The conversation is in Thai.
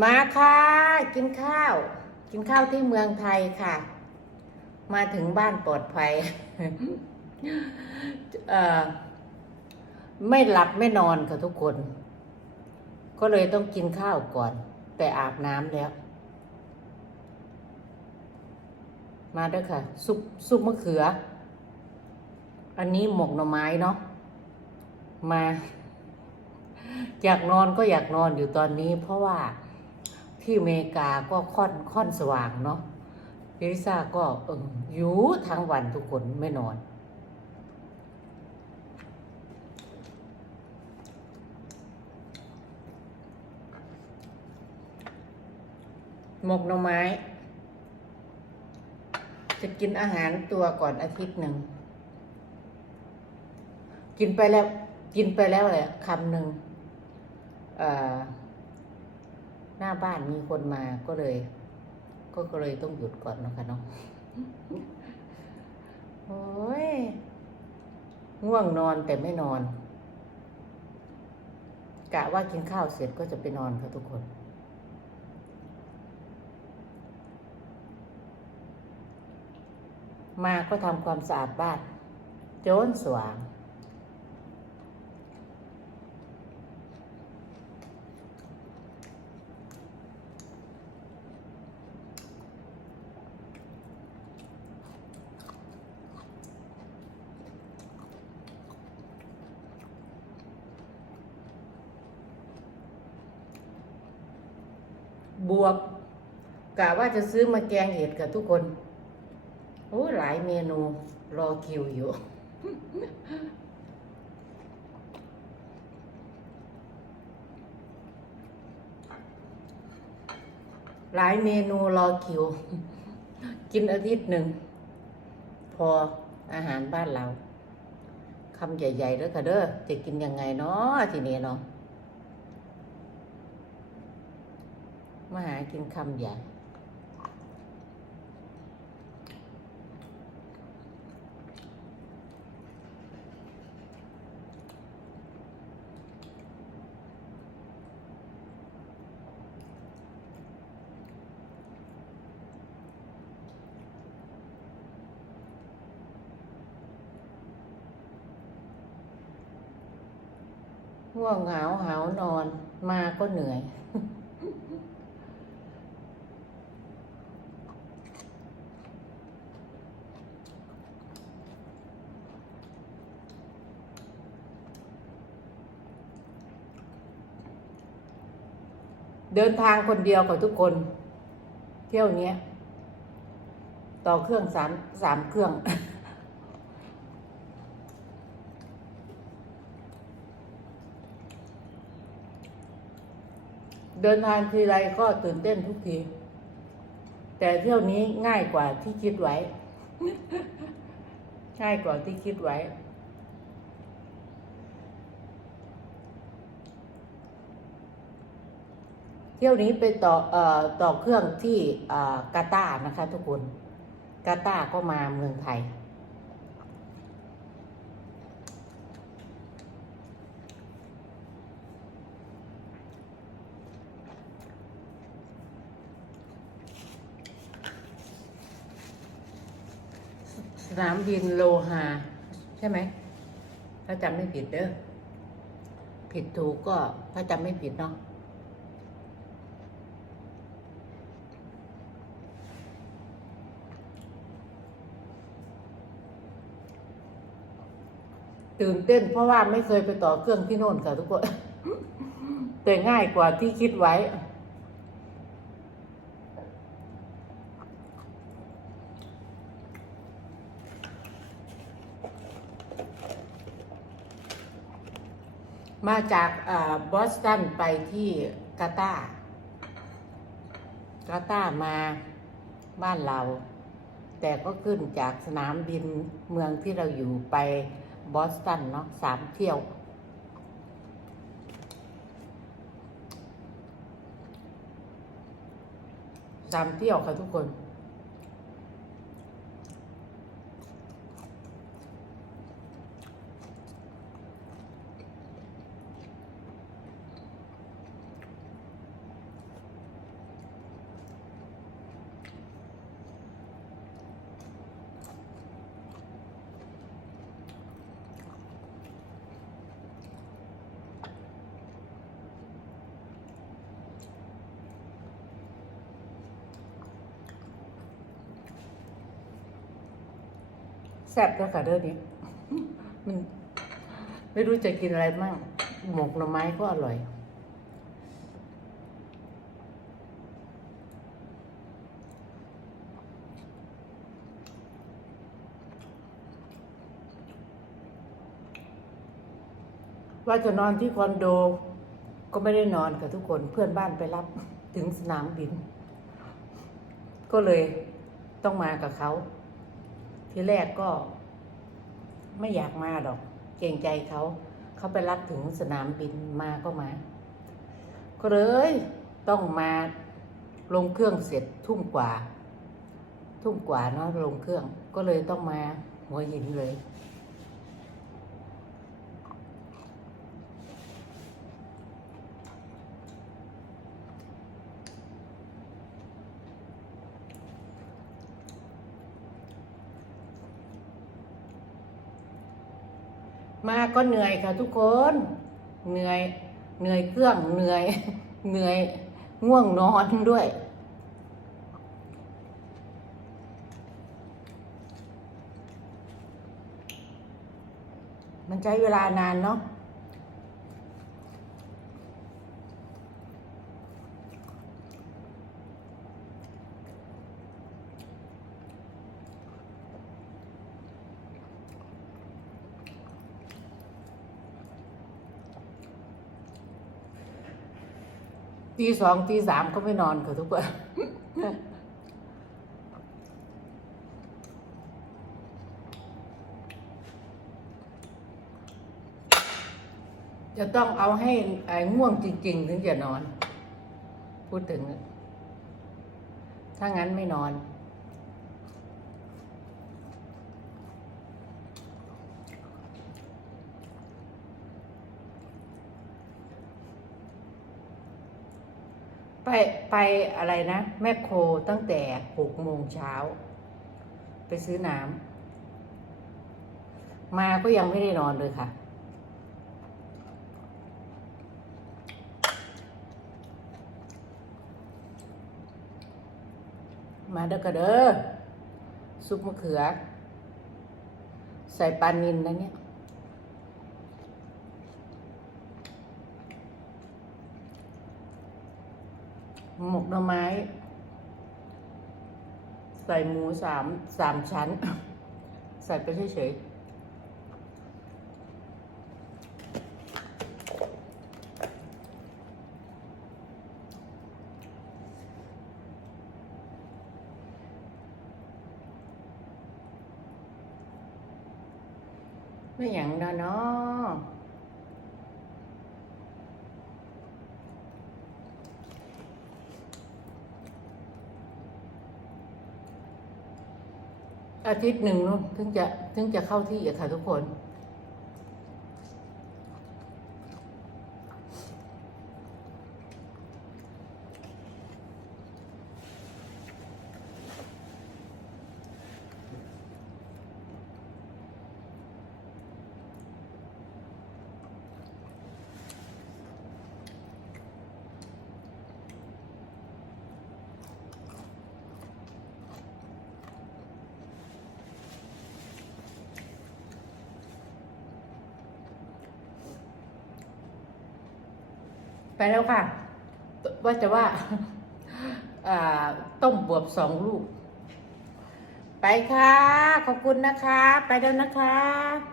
มาค่ะกินข้าว กินข้าวที่เมืองไทยค่ะ มาถึงบ้านปลอดภัยเอ่อไม่หลับไม่นอนค่ะทุกคน ก็เลยต้องกินข้าวก่อน แต่อาบน้ำแล้ว มาด้วยค่ะ ซุปซุปมะเขือ อันนี้หมกหน่อไม้เนาะมา อยากนอนก็อยากนอนอยู่ตอนนี้เพราะว่า ที่อเมริกาก็ค่อนค่อนสว่างเนาะเอริซาก็เอออยู่ทั้งวันทุกคนไม่นอน หมกหน่อไม้ จะกินอาหารตัวก่อนอาทิตย์หนึ่ง กินไปแล้ว กินไปแล้วเลยคำหนึ่งอ่อ หน้าบ้านมีคนมาก็เลย ก็ก็เลยต้องหยุดก่อนเนาะคะเนาะโอ้ยง่วงนอนแต่ไม่นอน กะว่ากินข้าวเสร็จก็จะไปนอนค่ะทุกคนมาก็ทำความสะอาดบ้านโจนสว่าง บวบกะว่าจะซื้อมาแกงเห็ดกับทุกคน โอ้หลายเมนูรอคิวอยู่ หลายเมนูรอคิว กินอาทิตย์หนึ่ง พออาหารบ้านเราคำใหญ่ๆเด้อค่ะเด้อจะกินยังไงเนาะทีนี้เนาะ มาหากินคำใหญ่ง่วงเหงาหาวนอนมาก็เหนื่อย เดินทางคนเดียวกับทุกคน เที่ยวเนี้ย ต่อเครื่องสามสามเครื่อง เดินทางทีไรก็ตื่นเต้นทุกที แต่เที่ยวนี้ง่ายกว่าที่คิดไว้ ง่ายกว่าที่คิดไว้ ที่ยวนี้ไปต่อเอ่อต่อเครื่องที่เอ่อกาตาร์นะคะทุกคนกาตาร์ก็มาเมืองไทย สนามบินโลฮาใช่ไหม ถ้าจำไม่ผิดเด้อผิดถูกก็ถ้าจำไม่ผิดเนาะ ตื่นเต้น เพราะว่าไม่เคยไปต่อเครื่องที่โน่นค่ะทุกคน แต่ง่ายกว่าที่คิดไว้ มาจากบอสตันไปที่กาตาร์กาตาร์มาบ้านเรา แต่ก็ขึ้นจากสนามบินเมืองที่เราอยู่ไป บอสตันเนาะสามเที่ยว สามเที่ยวค่ะทุกคน แซ่บแล้วค่ะเด้อนี้มันไม่รู้จะกินอะไรบ้างหมกหน่อไม้ก็อร่อย ว่าจะนอนที่คอนโด ก็ไม่ได้นอนกับทุกคนเพื่อนบ้านไปรับถึงสนามบิน ก็เลยต้องมากับเขา ทีแรกก็ ไม่อยากมาดอก เกรงใจเขา เขาไปรับถึงสนามบินมาก็มา ก็เลยต้องมาลงเครื่องเสร็จทุ่มกว่า ทุ่มกว่าเนาะลงเครื่อง ก็เลยต้องมาหัวหินเลย มาก็เหนื่อยค่ะทุกคน เหนื่อย เหนื่อยเครื่อง เหนื่อย เหนื่อย ง่วงนอนด้วยมันใช้เวลานานเนาะ ตีสองตีสามก็ไม่นอนค่ะทุกคนจะต้องเอาให้ไอ้ง่วงจริง ๆ ถึงจะนอน พูดถึง ถ้างั้นไม่นอน ไปไปอะไรนะ แม่โคตั้งแต่หกโมงเช้า ไปซื้อน้ำมาก็ยังไม่ได้นอนเลยค่ะ มาเด้อกระเด้อซุปมะเขือ ใส่ปลานินนะเนี่ย หมกหน่อไม้ ใส่หมูสามสามชั้น ใส่ไปเฉยไม่อย่างนั้นเนา อาทิตย์หนึ่งเนอะถึงจะถึงจะเข้าที่อะค่ะทุกคน ไปแล้วค่ะ ว่าจะว่าต้มบวบสองลูก ไปค่ะ ขอบคุณนะคะ ไปแล้วนะคะ